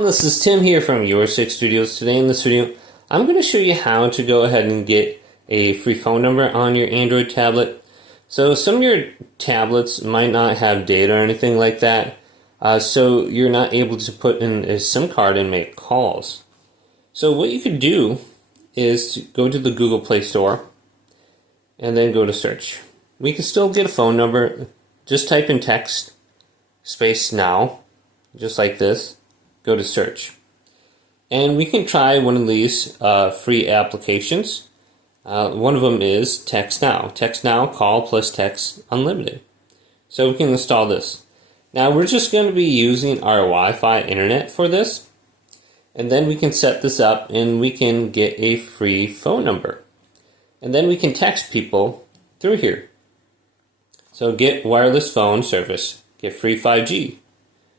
This is Tim here from Your Six Studios. Today in this video, I'm going to show you how to go ahead and get a free phone number on your Android tablet. So some of your tablets might not have data or anything like that, so you're not able to put in a SIM card and make calls. So what you could do is to go to the Google Play Store and then go to search. We can still get a phone number. Just type in text space now, just like this. Go to search, and we can try one of these free applications. One of them is TextNow. TextNow call plus text unlimited. So we can install this. Now we're just going to be using our Wi-Fi internet for this, and then we can set this up and we can get a free phone number, and then we can text people through here. So get wireless phone service, get free 5G.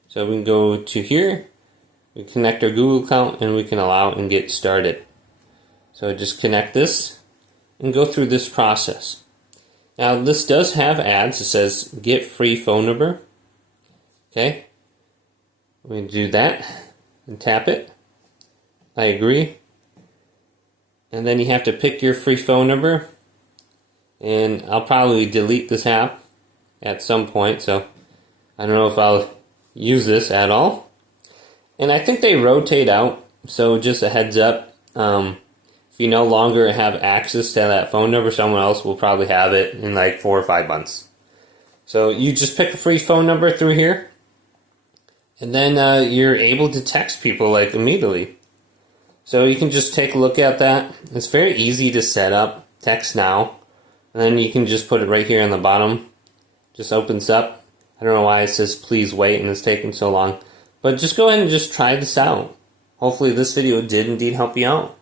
So we can go to here. We connect our Google account and we can allow and get started. So just connect this and go through this process. Now this does have ads. It says get free phone number. Okay, we do that and tap it. I agree. And then you have to pick your free phone number. And I'll probably delete this app at some point, so I don't know if I'll use this at all. And I think they rotate out, so just a heads up, if you no longer have access to that phone number, someone else will probably have it in like 4 or 5 months. So you just pick a free phone number through here, and then you're able to text people like immediately. So you can just take a look at that. It's very easy to set up, text now, and then you can just put it right here on the bottom. Just opens up. I don't know why it says please wait and it's taking so long. But just go ahead and just try this out. Hopefully this video did indeed help you out.